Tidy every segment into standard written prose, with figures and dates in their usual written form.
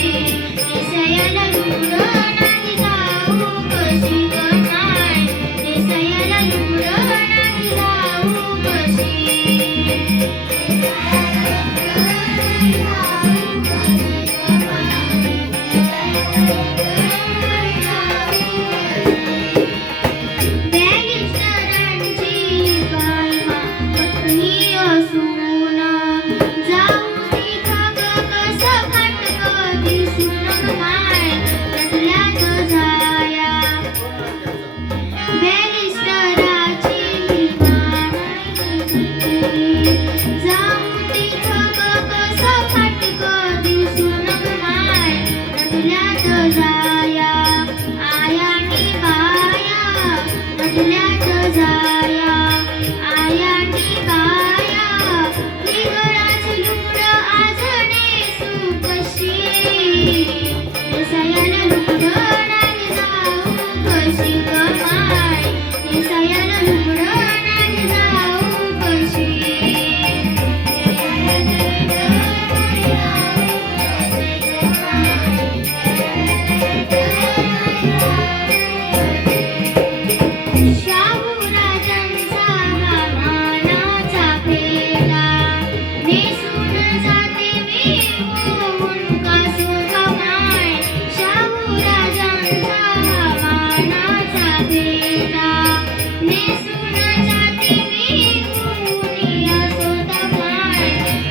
नेसयाला लुगडं नाही जाऊ कशी ग माय नेसयाला लुगडं नाही जाऊ कशी जाया आया नी बाया नटल्यात जाया आया नी बाया निगळाच लुगडं आज नेसू कशी नेसयाला लुगडं नाही जाऊ कशी ग माय नेसयाला लुगडं नाही जाऊ कशी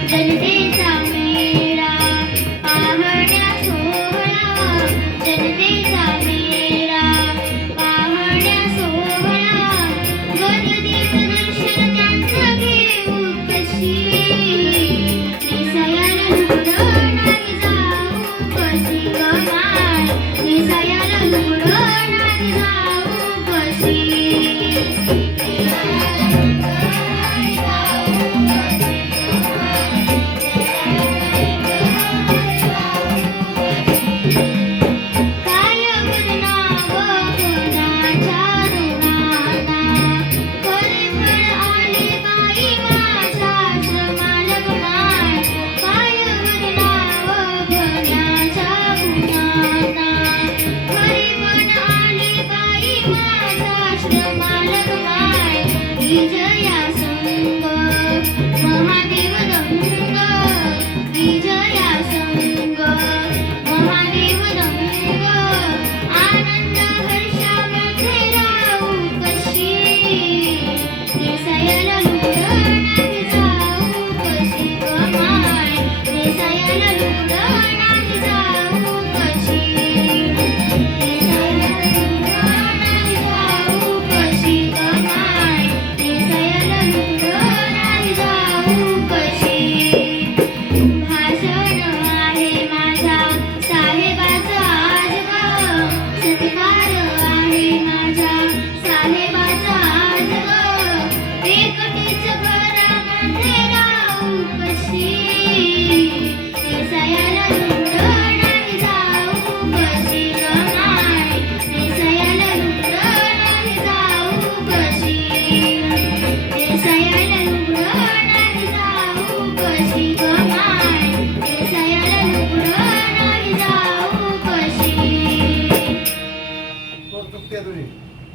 जनतेचा मेळा पाहण्या सोहळा जनतेचा मेळा पाहण्या सोहळा गर्दीत दर्शन त्यांचं घेऊ कशी नेसयाला लुगडं नाही जाऊ कशी ग माय नेसयाला लुगडं नाही जाऊ कशी विजया संग महादेव दंग विजया संग महादेव दंग आनंद हर्षामध्ये राहू कशी नेसयाला लुगडं नाही जाऊ कशी ग माय नेसयाला लुगडं नाही जाऊ कशी नेसयाला लुगडं नाही जाऊ कशी ग माय नेसयाला लुगडं नाही जाऊ कशी भाषण आहे माझ्या साहेबाचं आज ग सत्कार आहे माझ्या साहेबाचा आज ग एकटीच घरामध्ये राहू कशी नेसयाला लुगडं नाही जाऊ कशी ग माय नेसयाला लुगडं नाही जाऊ कशी नेसयाला